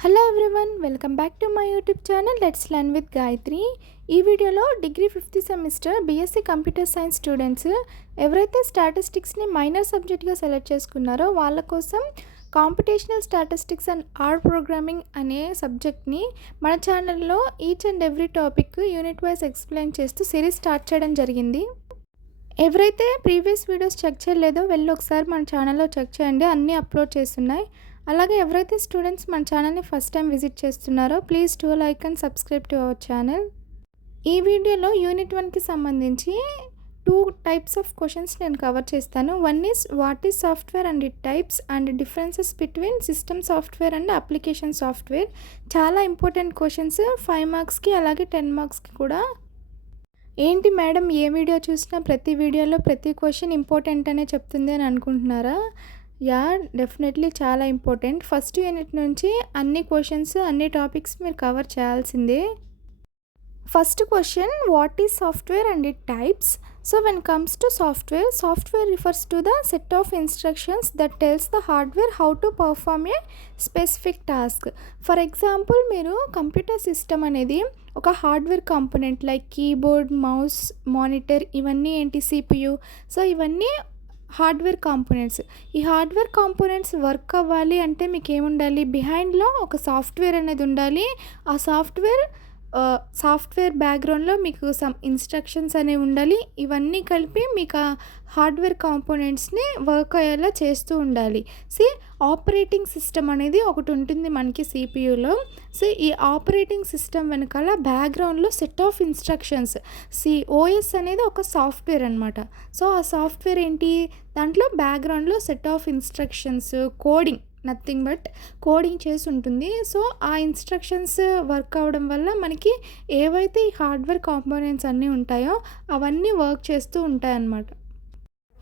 Hello everyone, welcome back to my YouTube channel let's learn with Gayatri. ఈ వీడియోలో degree 5th semester BSc computer science students ఎవరైతే స్టాటిస్టిక్స్ని minor సబ్జెక్ట్గా select చేసుకున్నారో వాళ్ళ కోసం computational statistics and R programming అనే సబ్జెక్ట్ని మన ఛానల్లో each and every topic unit wise explain చేస్తూ సిరీస్ స్టార్ట్ చేయడం జరిగింది. ఎవరైతే ప్రీవియస్ వీడియోస్ చెక్ చేయలేదో వెళ్ళి ఒకసారి మన ఛానల్లో చెక్ చేయండి, అన్నీ అప్లోడ్ చేస్తున్నాయి. అలాగే ఎవరైతే స్టూడెంట్స్ మన ఛానల్ని ఫస్ట్ టైం విజిట్ చేస్తున్నారో please do like and subscribe to our channel. ఈ వీడియోలో యూనిట్ 1కి సంబంధించి 2 టైప్స్ ఆఫ్ క్వశ్చన్స్ నేను కవర్ చేస్తాను. One is what is software and it types and differences between system software and application software. చాలా important questions, 5 మార్క్స్కి అలాగే 10 మార్క్స్కి కూడా. ఏంటి మేడం, ఏ వీడియో చూసినా ప్రతి వీడియోలో ప్రతి క్వశ్చన్ ఇంపార్టెంట్ అనే చెప్తుంది అని అనుకుంటున్నారా? యా, డెఫినెట్లీ చాలా ఇంపార్టెంట్. ఫస్ట్ యూనిట్ నుంచి అన్ని క్వశ్చన్స్, అన్ని టాపిక్స్ మీరు కవర్ చేయాల్సిందే. First question, what is software and it types. So when comes to software, software refers to the set of instructions that tells the hardware how to perform a specific task. For example, మీరు computer system అనేది ఒక hardware component like keyboard, mouse, monitor, ఇవన్నీ ఏంటి, CPU. So ఇవన్నీ hardware components. ఈ hardware components work అవ్వాలి అంటే మీకు ఏముండాలి, బిహైండ్లో ఒక సాఫ్ట్వేర్ అనేది ఉండాలి. ఆ సాఫ్ట్వేర్ బ్యాక్గ్రౌండ్లో మీకు సమ్ ఇన్స్ట్రక్షన్స్ అనేవి ఉండాలి. ఇవన్నీ కలిపి మీకు ఆ హార్డ్వేర్ కాంపోనెంట్స్ని వర్క్ అయ్యేలా చేస్తూ ఉండాలి. ఆపరేటింగ్ సిస్టమ్ అనేది ఒకటి ఉంటుంది మనకి సిపియూలో. ఈ ఆపరేటింగ్ సిస్టమ్ వెనకాల బ్యాక్గ్రౌండ్లో సెట్ ఆఫ్ ఇన్స్ట్రక్షన్స్, ఓఎస్ అనేది ఒక సాఫ్ట్వేర్ అనమాట. సో ఆ సాఫ్ట్వేర్ ఏంటి, దాంట్లో బ్యాక్గ్రౌండ్లో set of instructions, coding, nothing but coding చేసి ఉంటుంది. సో ఆ ఇన్స్ట్రక్షన్స్ వర్క్ అవ్వడం వల్ల మనకి ఏవైతే ఈ హార్డ్వేర్ కాంపోనెంట్స్ అన్నీ ఉంటాయో అవన్నీ వర్క్ చేస్తూ ఉంటాయన్నమాట.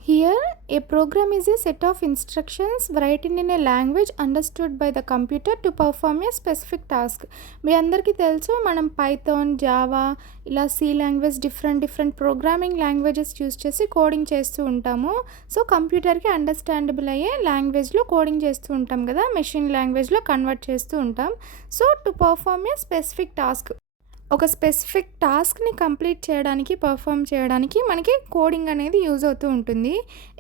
Here, a program is a set of instructions written in a language understood by the computer to perform a specific task. మీ అందరికీ తెలుసు, మనం పైథాన్, జావా, ఇలా C language, different programming languages use చేసి కోడింగ్ చేస్తూ ఉంటాము. So కంప్యూటర్కి understandable అయ్యే లాంగ్వేజ్లో coding చేస్తూ ఉంటాం కదా, మెషిన్ లాంగ్వేజ్లో కన్వర్ట్ చేస్తూ ఉంటాం. So to perform a specific task, ఒక స్పెసిఫిక్ టాస్క్ని కంప్లీట్ చేయడానికి, పర్ఫామ్ చేయడానికి మనకి కోడింగ్ అనేది యూజ్ అవుతూ ఉంటుంది.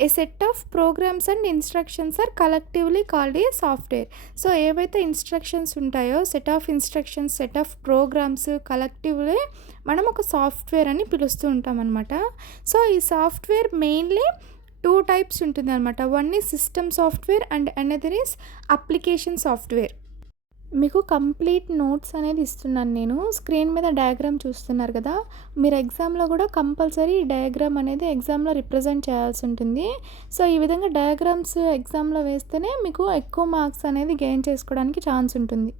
A set of programs and instructions are collectively called a software. So ఏవైతే ఇన్స్ట్రక్షన్స్ ఉంటాయో, set of instructions, set of programs కలిపి మనం ఒక సాఫ్ట్వేర్ అని పిలుస్తూ ఉంటాం అనమాట. సో ఈ సాఫ్ట్వేర్ మెయిన్లీ 2 టైప్స్ ఉంటుంది అనమాట. One is system software and another is application software. మీకు కంప్లీట్ నోట్స్ అనేది ఇస్తున్నాను నేను. స్క్రీన్ మీద డయాగ్రామ్ చూస్తున్నారు కదా, మీరు ఎగ్జామ్లో కూడా కంపల్సరీ డయాగ్రామ్ అనేది ఎగ్జామ్లో రిప్రజెంట్ చేయాల్సి ఉంటుంది. సో ఈ విధంగా డయాగ్రామ్స్ ఎగ్జామ్లో వేస్తేనే మీకు ఎక్కువ మార్క్స్ అనేది గెయిన్ చేసుకోవడానికి ఛాన్స్ ఉంటుంది.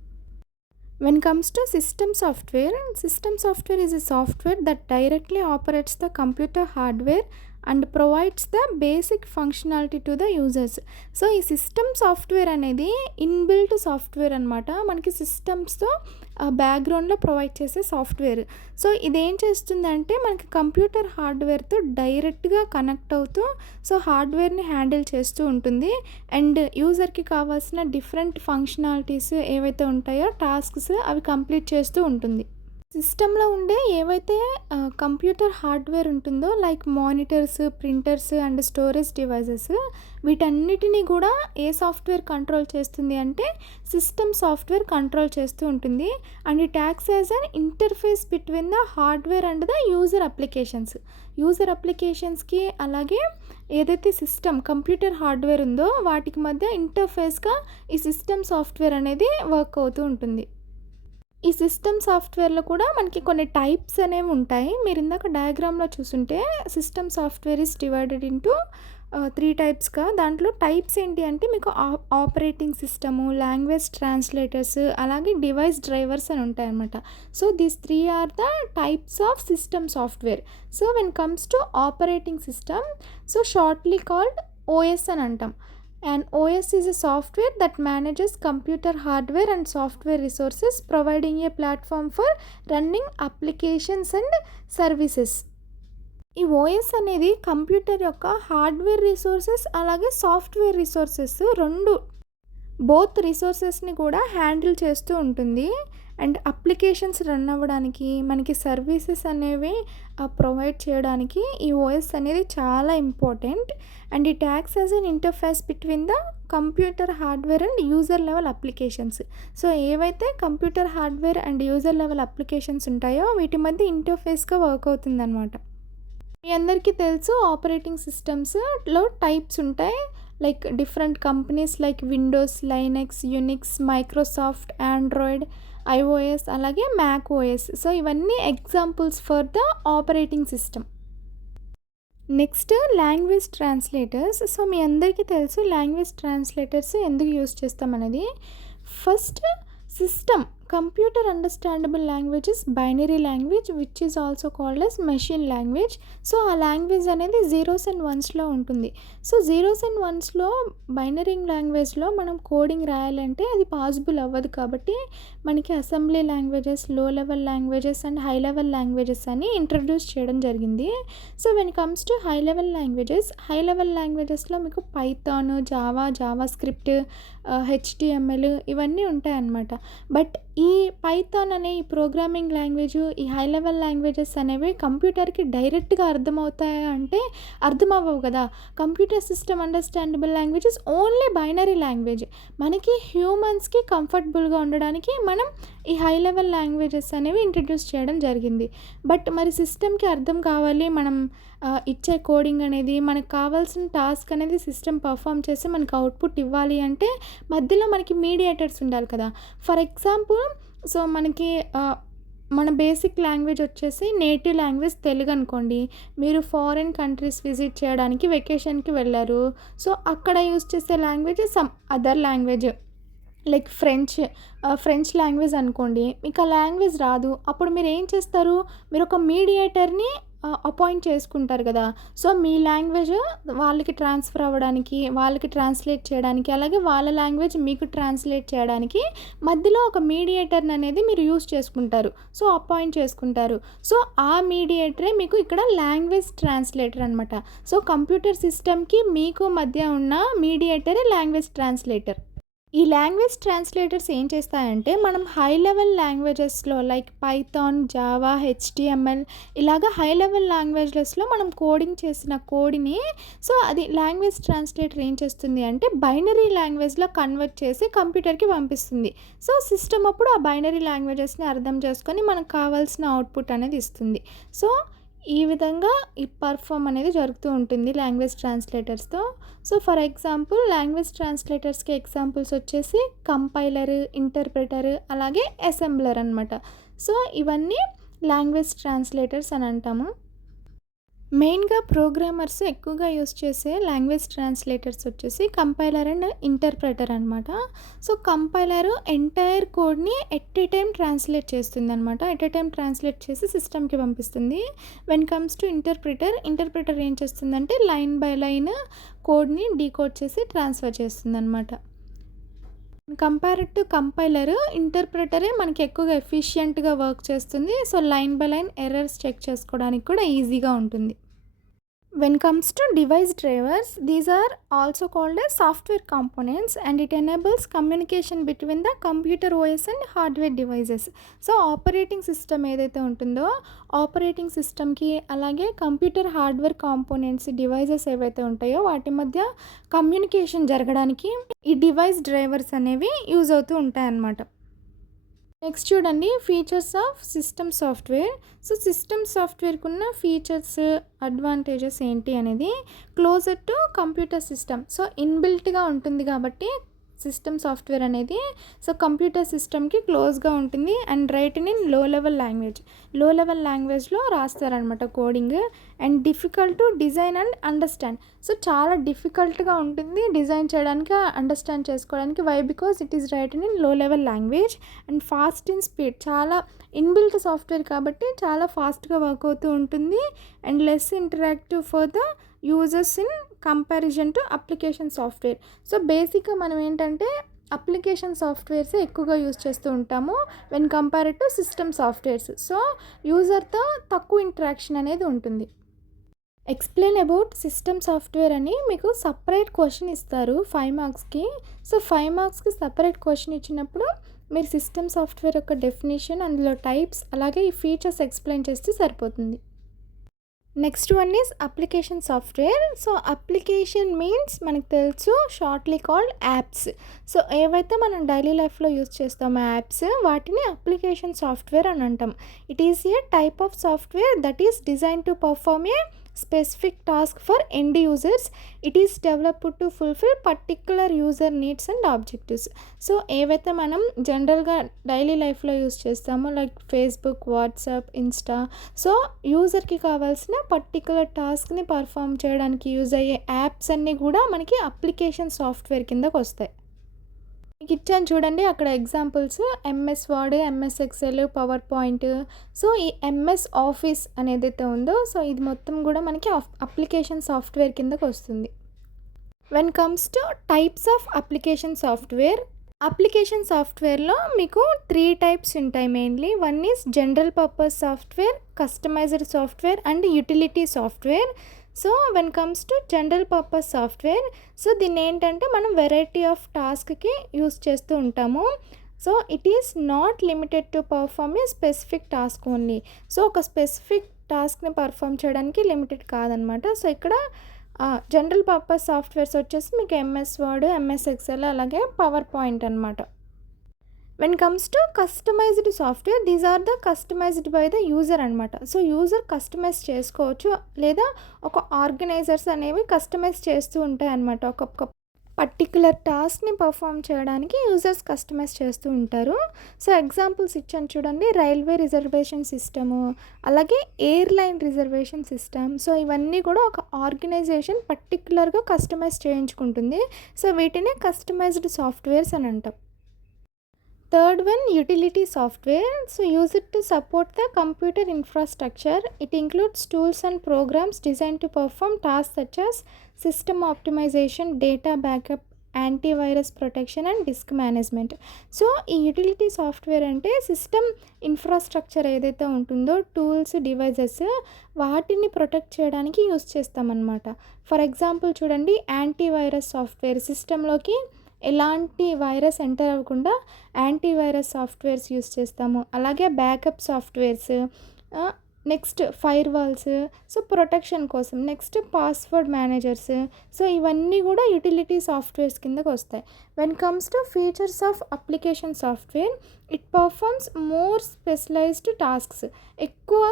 When comes to system software is a software that directly operates the computer hardware and provides the basic functionality to the users. So ఈ సిస్టమ్ సాఫ్ట్వేర్ అనేది ఇన్బిల్ట్ సాఫ్ట్వేర్ అనమాట. మనకి సిస్టమ్స్తో బ్యాక్గ్రౌండ్లో ప్రొవైడ్ చేసే software. So ఇదేం చేస్తుందంటే మనకి కంప్యూటర్ హార్డ్వేర్తో డైరెక్ట్గా కనెక్ట్ అవుతూ సో హార్డ్వేర్ని హ్యాండిల్ చేస్తూ ఉంటుంది. అండ్ యూజర్కి కావాల్సిన డిఫరెంట్ ఫంక్షనాలిటీస్ ఏవైతే ఉంటాయో, టాస్క్స్, అవి కంప్లీట్ చేస్తూ ఉంటుంది. సిస్టంలో ఉండే ఏవైతే కంప్యూటర్ హార్డ్వేర్ ఉంటుందో like monitors, printers and storage devices, వీటన్నిటినీ కూడా ఏ సాఫ్ట్వేర్ కంట్రోల్ చేస్తుంది అంటే సిస్టమ్ సాఫ్ట్వేర్ కంట్రోల్ చేస్తూ ఉంటుంది. And it acts as an interface between the hardware and the యూజర్ అప్లికేషన్స్కి అలాగే ఏదైతే సిస్టమ్ కంప్యూటర్ హార్డ్వేర్ ఉందో వాటికి మధ్య ఇంటర్ఫేస్గా ఈ సిస్టమ్ సాఫ్ట్వేర్ అనేది వర్క్ అవుతూ ఉంటుంది. ఈ సిస్టమ్ సాఫ్ట్వేర్లో కూడా మనకి కొన్ని టైప్స్ అనేవి ఉంటాయి. మీరు ఇందాక డయాగ్రామ్లో చూసుంటే system software is divided into 3 టైప్స్గా. దాంట్లో టైప్స్ ఏంటి అంటే మీకు ఆపరేటింగ్ సిస్టము, లాంగ్వేజ్ ట్రాన్స్లేటర్స్, అలాగే డివైస్ డ్రైవర్స్ అని ఉంటాయన్నమాట. So these 3 are the types of system software. So when comes to operating system, so shortly called OS అని అంటాం. An OS is a software that manages computer hardware and software resources, providing a platform for running applications and services. ఈ OS అనేది computer యొక్క hardware resources అలాగే software resources రెండు both రిసోర్సెస్ని కూడా handle చేస్తూ ఉంటుంది. అండ్ అప్లికేషన్స్ రన్ అవ్వడానికి మనకి సర్వీసెస్ అనేవి ప్రొవైడ్ చేయడానికి ఈ ఓఎస్ అనేది చాలా important. And it acts as an interface between the computer hardware and user level applications. So ఏవైతే computer hardware and user level applications ఉంటాయో వీటి మధ్య ఇంటర్ఫేస్గా వర్క్ అవుతుందన్నమాట. మీ అందరికీ తెలుసు ఆపరేటింగ్ సిస్టమ్స్లో టైప్స్ ఉంటాయి. Like different companies like Windows, Linux, Unix, Microsoft, Android, iOS, అలాగే మ్యాక్ ఓఎస్. సో ఇవన్నీ examples for the operating system. Next language translators. So మీ అందరికీ తెలుసు లాంగ్వేజ్ ట్రాన్స్లేటర్స్ ఎందుకు యూస్ చేస్తామనేది. First, system computer understandable language is binary language which is also called as machine language. So ఆ language అనేది zeros and వన్స్లో ఉంటుంది. So zeros and వన్స్లో బైనరీ లాంగ్వేజ్లో మనం కోడింగ్ రాయాలంటే అది పాసిబుల్ అవ్వదు. కాబట్టి మనకి assembly languages, low level languages and high level languages అని ఇంట్రడ్యూస్ చేయడం జరిగింది. So when comes to high level లాంగ్వేజెస్లో మీకు పైథాన్, జావా స్క్రిప్ట్, హెచ్టిఎంఎల్ ఇవన్నీ ఉంటాయన్నమాట. బట్ ఈ పైథాన్ అనే ఈ ప్రోగ్రామింగ్ లాంగ్వేజ్, ఈ హై లెవెల్ లాంగ్వేజెస్ అనేవి కంప్యూటర్కి డైరెక్ట్గా అర్థమవుతాయా అంటే అర్థం అవ్వవు కదా. Computer system understandable language is only binary language. మనకి హ్యూమన్స్కి కంఫర్టబుల్గా ఉండడానికి మనం ఈ హై లెవెల్ లాంగ్వేజెస్ అనేవి ఇంట్రడ్యూస్ చేయడం జరిగింది. బట్ మరి సిస్టమ్కి అర్థం కావాలి, మనం ఇచ్చే కోడింగ్ అనేది మనకు కావాల్సిన టాస్క్ అనేది సిస్టమ్ పర్ఫామ్ చేసి మనకు అవుట్పుట్ ఇవ్వాలి అంటే మధ్యలో మనకి మీడియేటర్స్ ఉండాలి కదా. ఫర్ ఎగ్జాంపుల్, సో మనకి మన బేసిక్ లాంగ్వేజ్ వచ్చేసి నేటివ్ లాంగ్వేజ్ తెలుగు అనుకోండి. మీరు ఫారిన్ కంట్రీస్ విజిట్ చేయడానికి వెకేషన్కి వెళ్ళారు. సో అక్కడ యూస్ చేసే language some other language like French language అనుకోండి. మీకు ఆ లాంగ్వేజ్ రాదు. అప్పుడు మీరు ఏం చేస్తారు, మీరు ఒక మీడియేటర్ని అపాయింట్ చేసుకుంటారు కదా. సో మీ లాంగ్వేజ్ వాళ్ళకి ట్రాన్స్ఫర్ అవ్వడానికి, వాళ్ళకి ట్రాన్స్లేట్ చేయడానికి, అలాగే వాళ్ళ లాంగ్వేజ్ మీకు ట్రాన్స్లేట్ చేయడానికి మధ్యలో ఒక మీడియేటర్ని అనేది మీరు యూస్ చేసుకుంటారు. సో అపాయింట్ చేసుకుంటారు. సో ఆ మీడియేటరే మీకు ఇక్కడ లాంగ్వేజ్ ట్రాన్స్లేటర్ అనమాట. సో కంప్యూటర్ సిస్టమ్కి మీకు మధ్య ఉన్న మీడియేటరే లాంగ్వేజ్ ట్రాన్స్లేటర్. ఈ లాంగ్వేజ్ ట్రాన్స్లేటర్స్ ఏం చేస్తాయంటే మనం హై లెవెల్ లాంగ్వేజెస్లో లైక్ పైథాన్, జావా, హెచ్టిఎంఎల్ ఇలాగా హై లెవెల్ లాంగ్వేజెస్లో మనం కోడింగ్ చేసిన కోడ్ని సో అది లాంగ్వేజ్ ట్రాన్స్లేటర్ ఏం చేస్తుంది అంటే బైనరీ లాంగ్వేజ్లో కన్వర్ట్ చేసి కంప్యూటర్కి పంపిస్తుంది. సో సిస్టమ్ అప్పుడు ఆ బైనరీ లాంగ్వేజెస్ని అర్థం చేసుకొని మనకు కావాల్సిన అవుట్పుట్ అనేది ఇస్తుంది. సో ఈ విధంగా ఈ పర్ఫామ్ అనేది జరుగుతూ ఉంటుంది లాంగ్వేజ్ ట్రాన్స్లేటర్స్తో. సో ఫర్ ఎగ్జాంపుల్ లాంగ్వేజ్ ట్రాన్స్లేటర్స్కి ఎగ్జాంపుల్స్ వచ్చేసి కంపైలర్, ఇంటర్ప్రెటర్, అలాగే అసెంబ్లర్ అనమాట. సో ఇవన్నీ లాంగ్వేజ్ ట్రాన్స్లేటర్స్ అని అంటాము. మెయిన్గా ప్రోగ్రామర్స్ ఎక్కువగా యూస్ చేసే లాంగ్వేజ్ ట్రాన్స్లేటర్స్ వచ్చేసి కంపైలర్ అండ్ ఇంటర్ప్రెటర్ అనమాట. సో కంపైలర్ ఎంటైర్ కోడ్ని ఎట్ ఏ టైం ట్రాన్స్లేట్ చేస్తుంది అనమాట. ఎట్ ఏ టైం ట్రాన్స్లేట్ చేసి సిస్టమ్కి పంపిస్తుంది. వెన్ కమ్స్ టు ఇంటర్ప్రెటర్ ఏం చేస్తుందంటే లైన్ బై లైన్ కోడ్ని డీకోడ్ చేసి ట్రాన్స్ఫర్ చేస్తుంది అనమాట. కంపేర్డ్ టు కంపైలర్, ఇంటర్ప్రెటరే మనకి ఎక్కువగా ఎఫిషియెంట్గా వర్క్ చేస్తుంది. So line by line errors check చేసుకోవడానికి కూడా ఈజీగా ఉంటుంది. When comes to device drivers, these are also called as software components and it enables communication between the computer OS and hardware devices. So operating system ఏదైతే ఉంటుందో operating సిస్టమ్కి అలాగే computer hardware components devices ఏవైతే ఉంటాయో వాటి మధ్య communication జరగడానికి ఈ డివైస్ డ్రైవర్స్ అనేవి యూజ్ అవుతూ ఉంటాయన్నమాట. నెక్స్ట్ చూడండి, features of system software. So system సాఫ్ట్వేర్కి ఉన్న ఫీచర్స్, అడ్వాంటేజెస్ ఏంటి అనేది. Closer to computer system. So ఇన్బిల్ట్గా ఉంటుంది కాబట్టి సిస్టమ్ సాఫ్ట్వేర్ అనేది సో కంప్యూటర్ సిస్టమ్కి క్లోజ్గా ఉంటుంది and written in low level లాంగ్వేజ్లో రాస్తారనమాట coding. And difficult to design and understand. So చాలా డిఫికల్ట్గా ఉంటుంది డిజైన్ చేయడానికి, అండర్స్టాండ్ చేసుకోవడానికి. Why? Because it is written in low level language. And fast in speed, చాలా ఇన్బిల్ట్ సాఫ్ట్వేర్ కాబట్టి చాలా ఫాస్ట్గా వర్క్ అవుతూ ఉంటుంది. And less interactive for the users in comparison to application software. So బేసిక్గా మనం ఏంటంటే అప్లికేషన్ సాఫ్ట్వేర్స్ ఎక్కువగా యూజ్ చేస్తూ ఉంటాము when compared to system softwares. So యూజర్తో తక్కువ ఇంటరాక్షన్ అనేది ఉంటుంది. ఎక్స్‌ప్లెయిన్ అబౌట్ సిస్టమ్ సాఫ్ట్‌వేర్ అని మీకు సెపరేట్ క్వెషన్ ఇస్తారు 5 మార్క్స్‌కి. సో, 5 మార్క్స్‌కి సెపరేట్ క్వెషన్ ఇచ్చినప్పుడు మీరు సిస్టమ్ సాఫ్ట్‌వేర్ యొక్క డెఫినిషన్, అందులో టైప్స్, అలాగే ఈ ఫీచర్స్ ఎక్స్‌ప్లెయిన్ చేస్తే సరిపోతుంది. Next one is application software. So, application means మనకు తెలుసు షార్ట్‌లీ కాల్డ్ యాప్స్. సో, ఏవైతే మనం డైలీ లైఫ్‌లో యూజ్ చేస్తామో యాప్స్ వాటిని అప్లికేషన్ సాఫ్ట్‌వేర్ అని అంటాం. It is a type of software that is designed to perform a specific task for end users. It is developed to fulfil particular user needs and objectives. So, ఏవైతే మనం జనరల్‌గా daily లైఫ్‌లో use చేస్తామో like Facebook, WhatsApp, Insta. So, యూజర్‌కి కావాల్సిన particular టాస్క్‌ని perform చేయడానికి use అయ్యే యాప్స్ అన్నీ కూడా మనకి అప్లికేషన్ సాఫ్ట్‌వేర్ కిందకొస్తాయి. మీకు ఇచ్చాను చూడండి అక్కడ examples MS Word, MS Excel, PowerPoint. So, ఈ ఎంఎస్ ఆఫీస్ అనేదైతే ఉందో సో, ఇది మొత్తం కూడా మనకి అప్లికేషన్ సాఫ్ట్‌వేర్ కిందకొస్తుంది. When comes to types of application software. Application సాఫ్ట్‌వేర్‌లో మీకు 3 టైప్స్ ఉంటాయి mainly. One is general purpose software, customised software and utility software. So, when comes to general purpose software, so దీన్ని ఏంటంటే మనం వెరైటీ ఆఫ్ టాస్క్‌కి use చేస్తూ ఉంటాము. So, it is not limited to perform a specific task only. So, ఒక specific టాస్క్‌ని perform చేయడానికి limited కాదనమాట. సో, ఇక్కడ జనరల్ పర్పస్ సాఫ్ట్‌వేర్స్ వచ్చేసి మీకు ఎంఎస్ వర్డ్, ఎంఎస్ ఎక్సెల్ అలాగే పవర్ పాయింట్ అనమాట. When comes to customized software, these are the customized by the user అనమాట. సో, యూజర్ కస్టమైజ్ చేసుకోవచ్చు లేదా ఒక ఆర్గనైజర్స్ అనేవి కస్టమైజ్ చేస్తూ ఉంటాయన్నమాట. ఒక పర్టిక్యులర్ టాస్క్‌ని పర్ఫార్మ్ చేయడానికి యూజర్స్ కస్టమైజ్ చేస్తూ ఉంటారు. సో, ఎగ్జాంపుల్స్ ఇచ్చాను చూడండి. రైల్వే రిజర్వేషన్ సిస్టము, అలాగే ఎయిర్‌లైన్ రిజర్వేషన్ సిస్టమ్. సో, ఇవన్నీ కూడా ఒక ఆర్గనైజేషన్ పర్టిక్యులర్‌గా కస్టమైజ్ చేయించుకుంటుంది. సో, వీటినే కస్టమైజ్డ్ సాఫ్ట్‌వేర్స్ అని అంటాం. Third one, utility software. So, use it to support the computer infrastructure. It includes tools and programs designed to perform tasks such as system optimization, data backup, antivirus protection and disk management. So, ఈ utility software అంటే system infrastructure ఏదైతే ఉంటుందో tools, devices వాటిని protect చేయడానికి use చేస్తామన్నమాట. For example చూడండి, antivirus software సిస్టంలోకి ఎలాంటి వైరస్ ఎంటర్ అవ్వకుండా యాంటీవైరస్ సాఫ్ట్వేర్స్ యూస్ చేస్తాము. అలాగే backup softwares, next fire walls, so protection కోసం. Next password managers. సో, ఇవన్నీ కూడా యుటిలిటీ సాఫ్ట్వేర్స్ కిందకు వస్తాయి. When comes to features of application software, it performs more specialised tasks. ఎక్కువ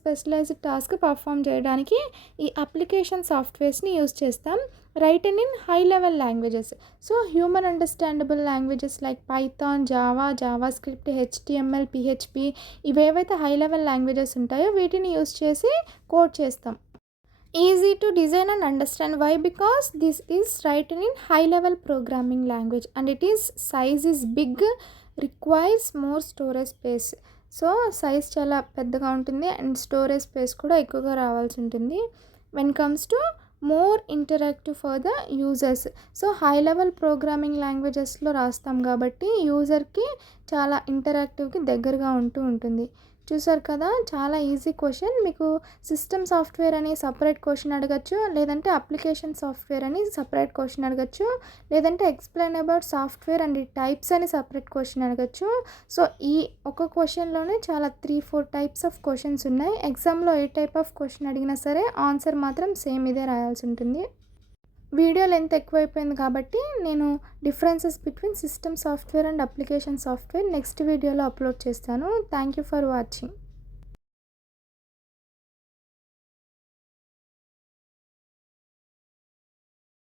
స్పెషలైజ్డ్ టాస్క్ పర్ఫామ్ చేయడానికి ఈ అప్లికేషన్ సాఫ్ట్వేర్స్ని యూజ్ చేస్తాం. Written in high level languages. So, human understandable languages like Python, JavaScript, HTML, PHP, ఇవేవైతే high level languages ఉంటాయో వీటిని use చేసి code చేస్తాం. Easy to design and understand. Why? Because this is written in high level programming language and it is size is big, requires more storage space. So, size చాలా పెద్దగా ఉంటుంది and storage space కూడా ఎక్కువగా రావాల్సి ఉంటుంది. When comes to more interactive for the users. So, high level programming లాంగ్వేజెస్లో రాస్తాం కాబట్టి యూజర్కి చాలా ఇంటరాక్టివ్కి దగ్గరగా ఉంటుంది. చూసారు కదా, చాలా ఈజీ క్వశ్చన్. మీకు సిస్టమ్ సాఫ్ట్వేర్ అని సపరేట్ క్వశ్చన్ అడగచ్చు, లేదంటే అప్లికేషన్ సాఫ్ట్వేర్ అని సపరేట్ క్వశ్చన్ అడగచ్చు, లేదంటే explain about software and types అని సపరేట్ క్వశ్చన్ అడగచ్చు. సో, ఈ ఒక క్వశ్చన్లోనే చాలా 3-4 టైప్స్ ఆఫ్ క్వశ్చన్స్ ఉన్నాయి. ఎగ్జామ్లో ఏ టైప్ ఆఫ్ క్వశ్చన్ అడిగినా సరే ఆన్సర్ మాత్రం సేమ్ ఇదే రాయాల్సి ఉంటుంది. వీడియో లెంత్ ఎక్కువైపోయింది కాబట్టి నేను differences between system software and application software next వీడియోలో అప్లోడ్ చేస్తాను. Thank you for watching.